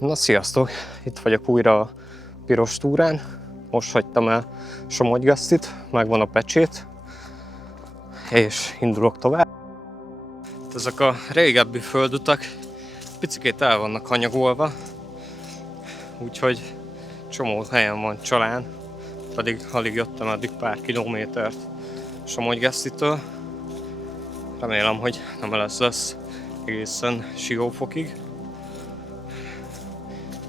Na sziasztok! Itt vagyok újra a piros túrán. Most hagytam el Somogygasztit, megvan a pecsét, és indulok tovább. Ezek a régebbi földutak picikét el vannak hanyagolva, úgyhogy csomó helyen van csalán, pedig alig jöttem eddig pár kilométert Somogygasztitől. Remélem, hogy nem lesz egészen Siófokig.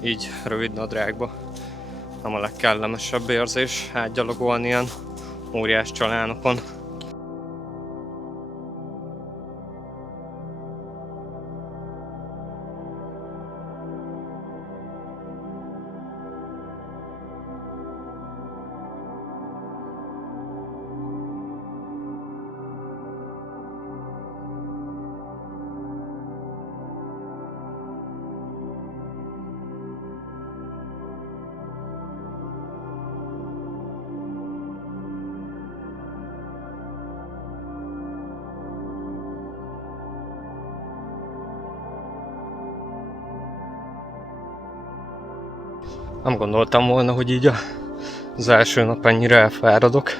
Így rövid nadrágba nem a legkellemesebb érzés átgyalogolni ilyen óriás csalánokon. Nem gondoltam volna, hogy így az első nap ennyire elfáradok,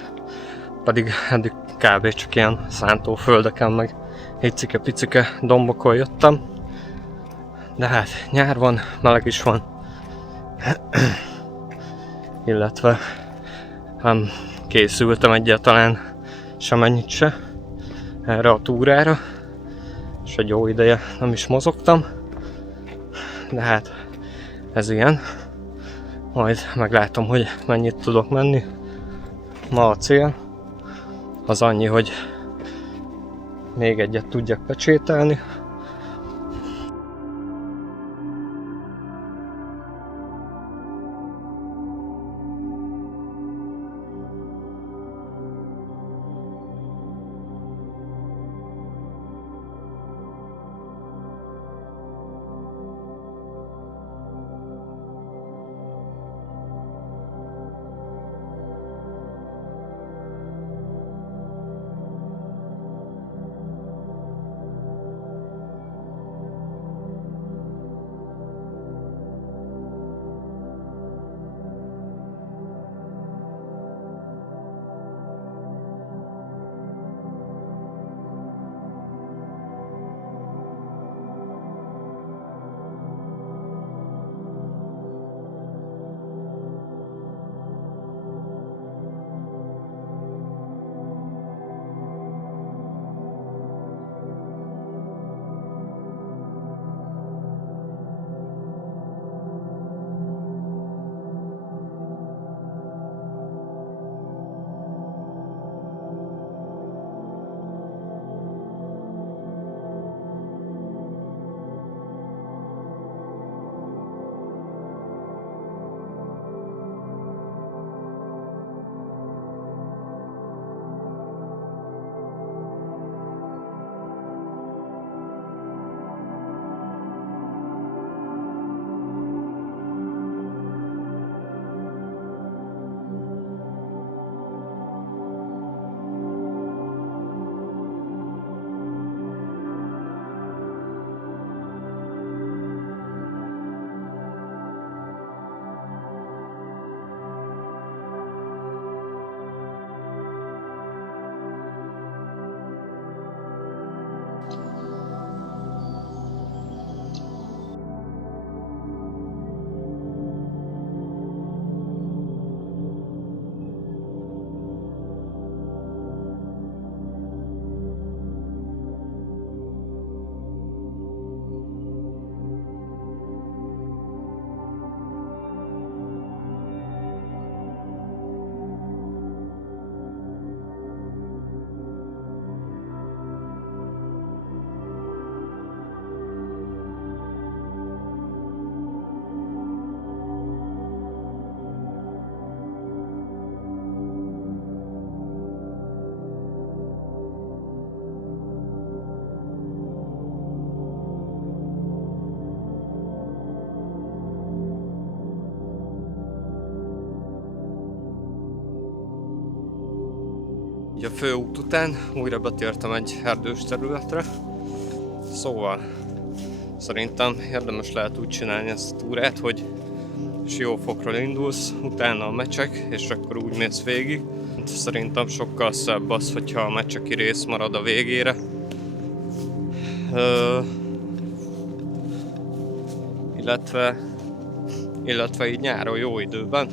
pedig eddig kb. Csak ilyen szántóföldeken meg icike-picike dombokon jöttem. De hát nyár van, meleg is van, illetve nem készültem egyáltalán semennyit se erre a túrára, és egy jó ideje nem is mozogtam, de hát ez ilyen. Majd meglátom, hogy mennyit tudok menni. Ma a cél az annyi, hogy még egyet tudjak pecsételni. A főút után újra betértem egy erdős területre, szóval Szerintem érdemes lehet úgy csinálni ezt a túrát, hogy Siófokról indulsz, utána a Mecsek, és akkor úgy mész végig. Szerintem sokkal szebb az, hogyha a mecseki rész marad a végére. Illetve így nyáron jó időben.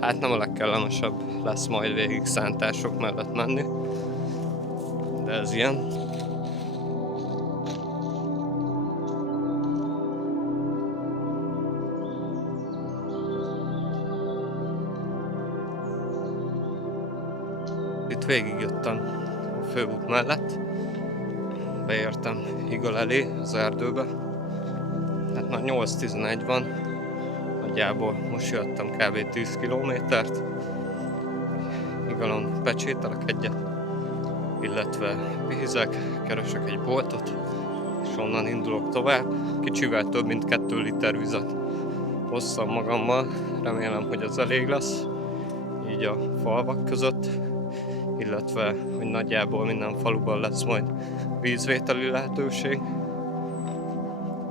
Hát nem a legkellemesebb lesz majd végig szántások mellett menni, de ez ilyen. Itt végigjöttem a főút mellett, beértem Igal elé, az erdőbe. Hát már 8:11 van, nagyjából most jöttem kb. 10 kilométert. Igalon pecsételek egyet, illetve pihizek, keresek egy boltot, és onnan indulok tovább. Kicsivel több mint 2 liter vizet hoztam magammal, remélem, hogy az elég lesz, így a falvak között, illetve, hogy nagyjából minden faluban lesz majd vízvételi lehetőség.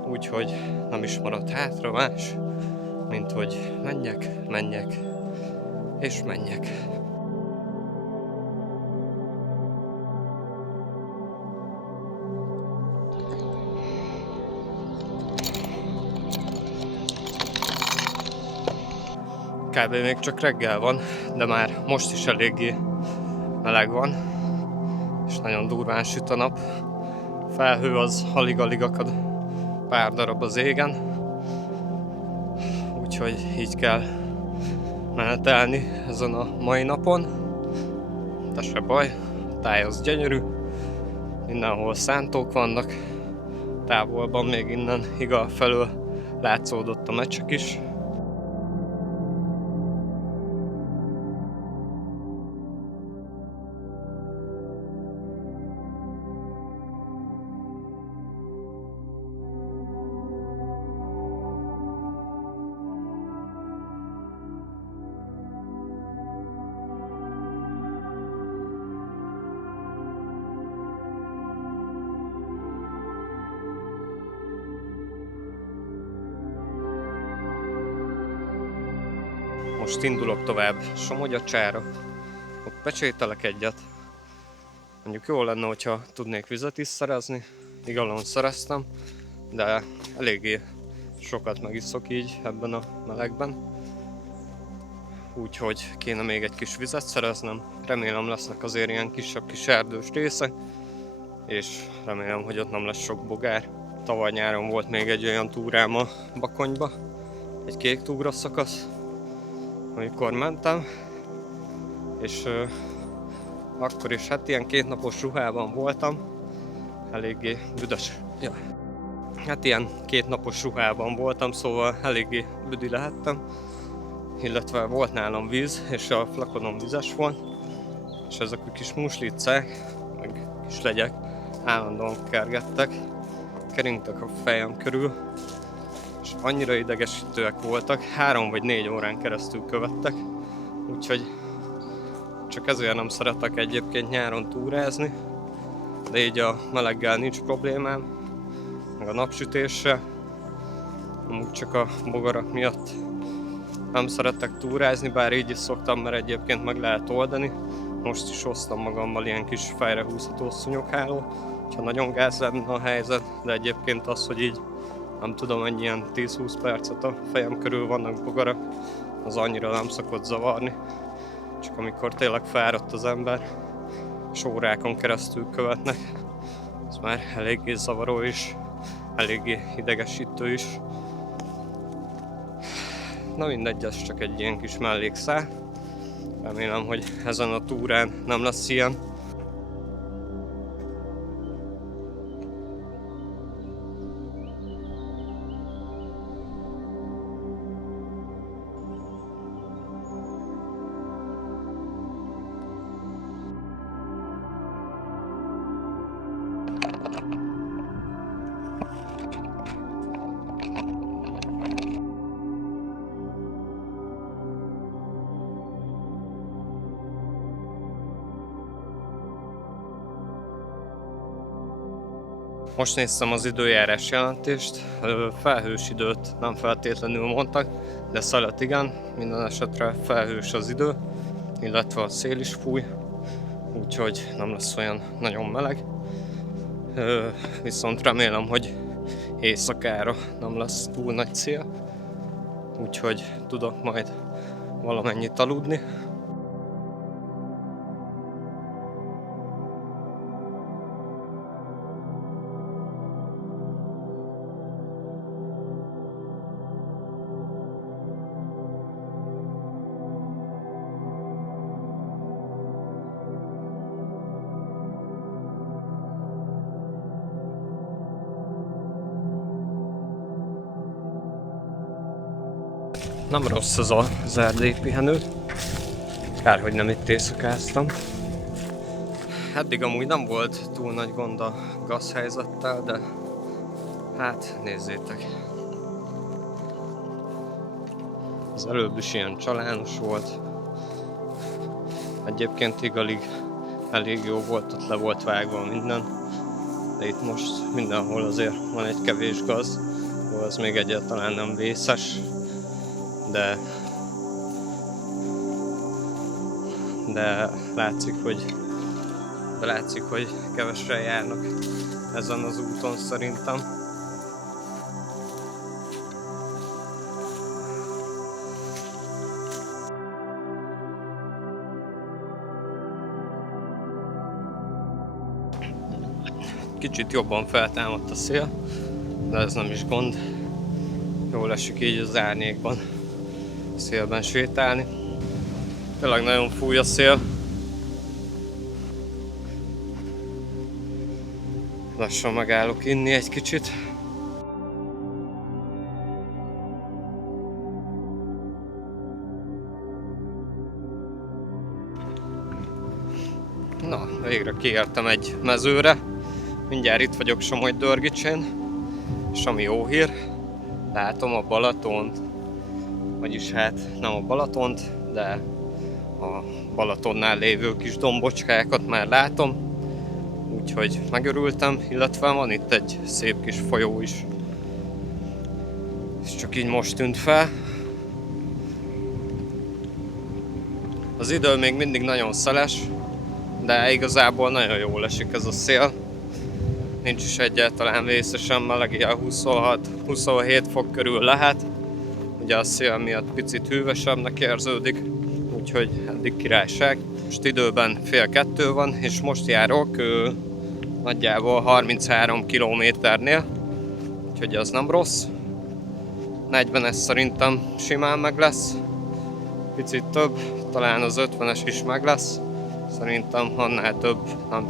Úgyhogy nem is maradt hátra más, mint hogy menjek és menjek. Kb. Még csak reggel van, de már most is eléggé meleg van, és nagyon durván süt a nap. A felhő az alig-alig akad pár darab az égen, úgyhogy így kell menetelni ezen a mai napon. De se baj, a táj az gyönyörű, mindenhol szántók vannak, távolban még innen Igal felől látszódott a Mecsek is. Most indulok tovább Somogyacsára, ott pecsételek egyet. Mondjuk jó lenne, hogyha tudnék vizet is szerezni, Igalon szereztem, de eléggé sokat megiszok így ebben a melegben. Úgyhogy kéne még egy kis vizet szereznem, remélem lesznek azért ilyen kisebb kis erdős részek, és remélem, hogy ott nem lesz sok bogár. Tavaly nyáron volt még egy olyan túrám a Bakonyba, egy kék túra szakasz, amikor mentem, és akkor is hát ilyen 2 napos ruhában voltam, eléggé büdös. Ja. Hát ilyen 2 napos ruhában voltam, szóval eléggé büdi lehettem, illetve volt nálam víz, és a flakonom vizes volt, és ezek a kis muslicák, meg kis legyek állandóan kergettek, keringtek a fejem körül, és annyira idegesítőek voltak, 3 vagy 4 órán keresztül követtek, úgyhogy csak ezért nem szeretek egyébként nyáron túrázni, de így a meleggel nincs problémám, meg a napsütéssel, amúgy csak a bogarak miatt nem szeretek túrázni, bár így is szoktam, mert egyébként meg lehet oldani. Most is hoztam magammal ilyen kis fejre húzható szúnyogháló, ha nagyon gáz lenne a helyzet, de egyébként az, hogy így nem tudom, hogy ilyen 10-20 percet a fejem körül vannak bogarak, az annyira nem szokott zavarni. Csak amikor tényleg fáradt az ember, és órákon keresztül követnek, az már eléggé zavaró is, eléggé idegesítő is. Na mindegy, ez csak egy ilyen kis mellékszál. Remélem, hogy ezen a túrán nem lesz ilyen. Most néztem az időjárás jelentést, felhős időt nem feltétlenül mondtak, de szalat igen, minden esetre felhős az idő, illetve a szél is fúj, úgyhogy nem lesz olyan nagyon meleg. Viszont remélem, hogy éjszakára nem lesz túl nagy szél, úgyhogy tudok majd valamennyit aludni. Nem rossz az az erdélyi pihenő. Kár, hogy nem itt éjszakáztam. Eddig amúgy nem volt túl nagy gond a gázhelyzettel, de hát nézzétek. Az előbb is ilyen csalános volt. Egyébként elég jó volt, ott le volt vágva minden. De itt most mindenhol azért van egy kevés gáz, az még egyáltalán nem vészes. De látszik, hogy kevesen járnak ezen az úton szerintem. Kicsit jobban feltámadt a szél, de ez nem is gond. Jól esik így az árnyékban, a szélben sétálni. Tényleg nagyon fúj a szél. Lassan megállok inni egy kicsit. Na, végre kiértem egy mezőre. Mindjárt itt vagyok Somogy-Dörgicsén, és ami jó hír, látom a Balatont. Vagyis hát nem a Balatont, de a Balatonnál lévő kis dombocskákat már látom, úgyhogy megörültem, illetve van itt egy szép kis folyó is. És csak így most tűnt fel. Az idő még mindig nagyon szeles, de igazából nagyon jól esik ez a szél. Nincs is egyáltalán vészesen meleg, ilyen 26-27 fok körül lehet. Ugye a szél miatt picit hűvösebbnek érződik, úgyhogy eddig királyság. Most időben 1:30 van, és most járok nagyjából 33 kilométernél, úgyhogy az nem rossz. 40-es szerintem simán meg lesz, picit több, talán az 50-es is meg lesz. Szerintem annál több nem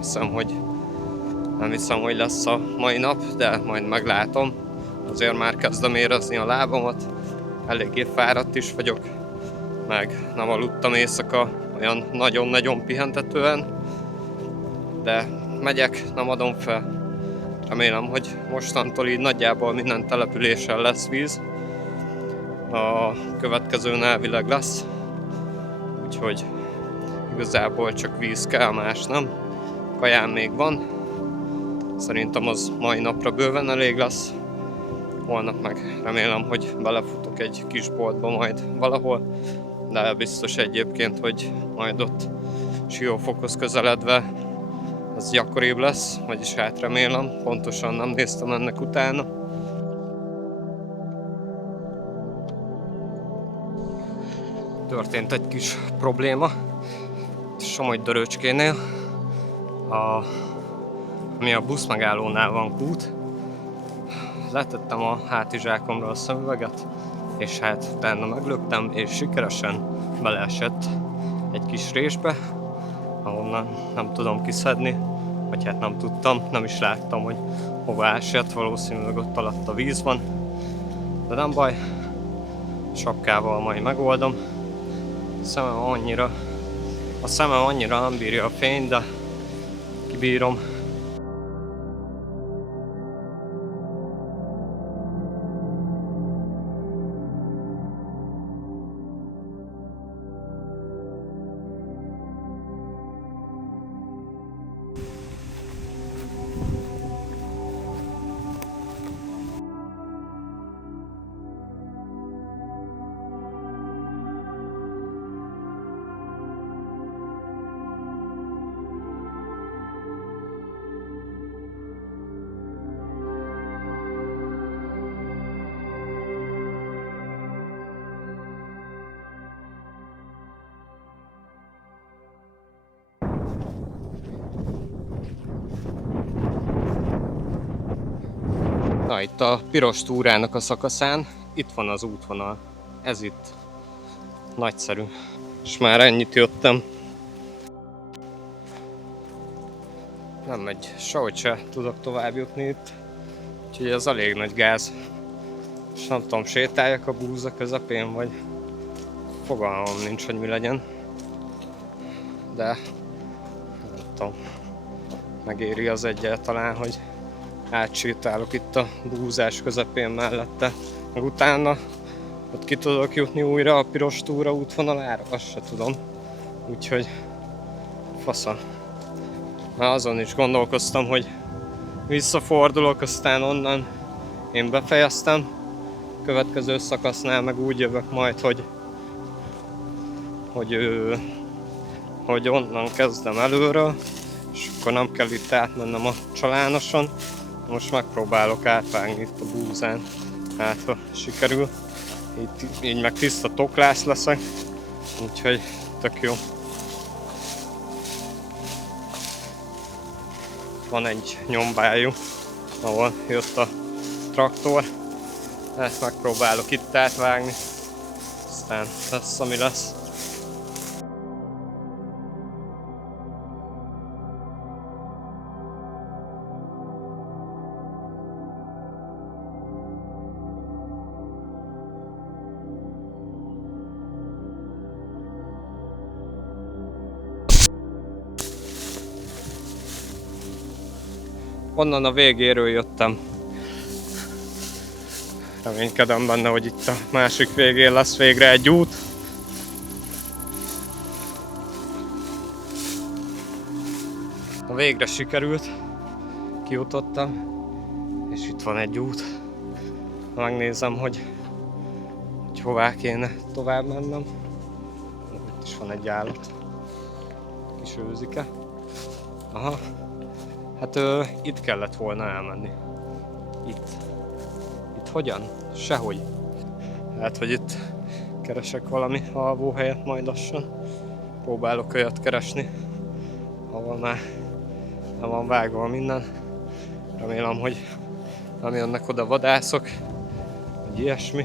hiszem, hogy lesz a mai nap, de majd meglátom. Azért már kezdem érezni a lábamat, eléggé fáradt is vagyok, meg nem aludtam éjszaka olyan nagyon-nagyon pihentetően, de megyek, nem adom fel. Remélem, hogy mostantól így nagyjából minden településen lesz víz. A következőn elvileg lesz, úgyhogy igazából csak víz kell, más nem. Kajám még van, szerintem az mai napra bőven elég lesz. Holnap meg remélem, hogy belefutok egy kis boltba majd valahol, de biztos egyébként, hogy majd ott Siófokhoz közeledve az gyakoribb lesz, vagyis hát remélem, pontosan nem néztem ennek utána. Történt egy kis probléma Somogy-Döröcskénél, ami a buszmegállónál van kút. Letettem a hátizsákomra a szemüveget, és hát utána meglöktem, és sikeresen beleesett egy kis résbe, ahonnan nem tudom kiszedni, vagy hát nem tudtam, nem is láttam, hogy hova esett, valószínűleg ott alatt a víz van, de nem baj, sapkával majd megoldom. A szemem annyira nem bírja a fényt, de kibírom. Na, itt a piros túrának a szakaszán, itt van az útvonal. Ez itt. Nagyszerű. És már ennyit jöttem. Nem megy, sehogy se tudok tovább jutni itt. Úgyhogy ez elég nagy gáz. És nem tudom, sétáljak a búza közepén, vagy fogalmam nincs, hogy mi legyen. De nem tudom, megéri az egyáltalán, hogy átsétálok itt a búzás közepén mellette. Meg utána ott ki tudok jutni újra a piros túra útvonalára, azt se tudom. Úgyhogy fasza. Már azon is gondolkoztam, hogy visszafordulok, aztán onnan én befejeztem. Következő szakasznál meg úgy jövök majd, hogy onnan kezdem előről, és akkor nem kell itt átmennem a Csalánoson. Most megpróbálok átvágni itt a búzán, hát ha sikerül. Így meg tiszta toklász leszek, úgyhogy tök jó. Van egy nyombájú, ahol jött a traktor. Ezt megpróbálok itt átvágni, aztán lesz, ami lesz. Onnan a végéről jöttem. Reménykedem benne, hogy itt a másik végén lesz végre egy út. A végre sikerült. Kijutottam. És itt van egy út. Megnézem, hogy hová kéne tovább mennem. Itt is van egy állat. Kis őzike. Aha. Hát itt kellett volna elmenni. Itt hogyan? Sehogy. Hát, hogy itt keresek valami alvóhelyet majd lassan. Próbálok olyat keresni, ahol már nem van vágva minden. Remélem, hogy nem jönnek oda vadászok, vagy ilyesmi.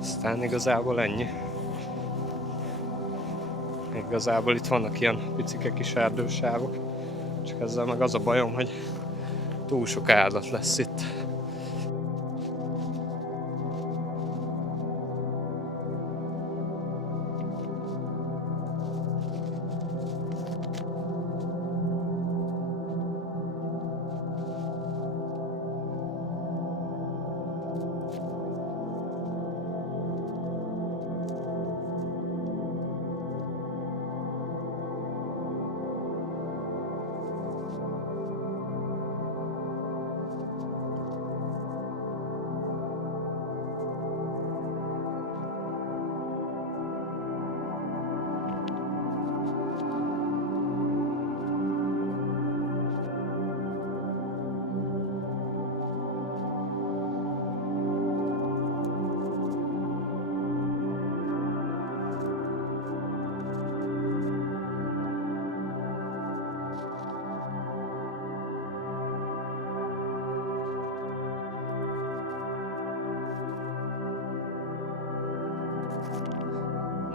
Aztán igazából ennyi. Igazából itt vannak ilyen picike kis erdősávok, csak ezzel meg az a bajom, hogy túl sok állat lesz itt.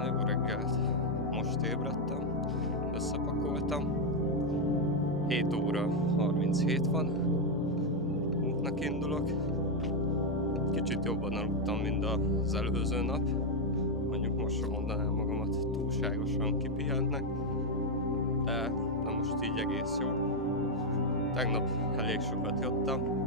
Jó reggelt! Most ébredtem, összepakoltam. 7 óra 37 van, útnak indulok. Kicsit jobban aludtam, mint az előző nap. Mondjuk most sem mondanám magamat túlságosan kipihentnek, de most így egész jó. Tegnap elég sokat jöttem.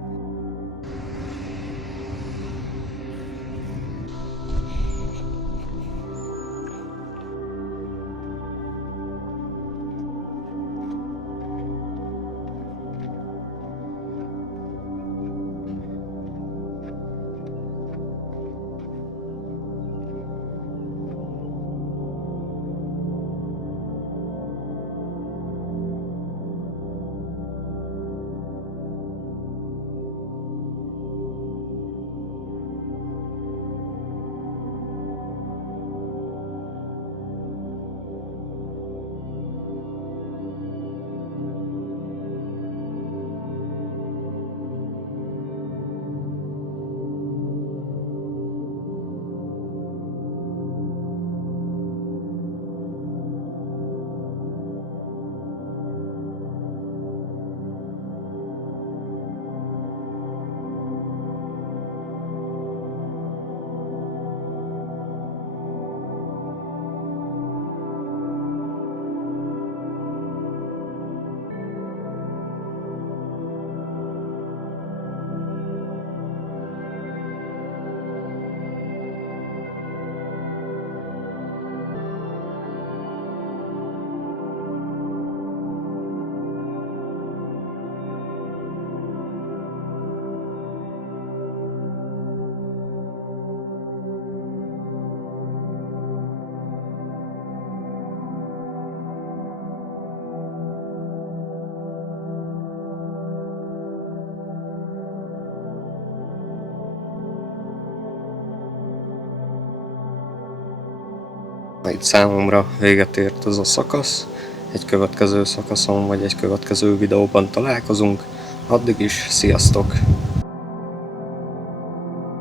Itt számomra véget ért ez a szakasz. Egy következő szakaszon vagy egy következő videóban találkozunk. Addig is, sziasztok!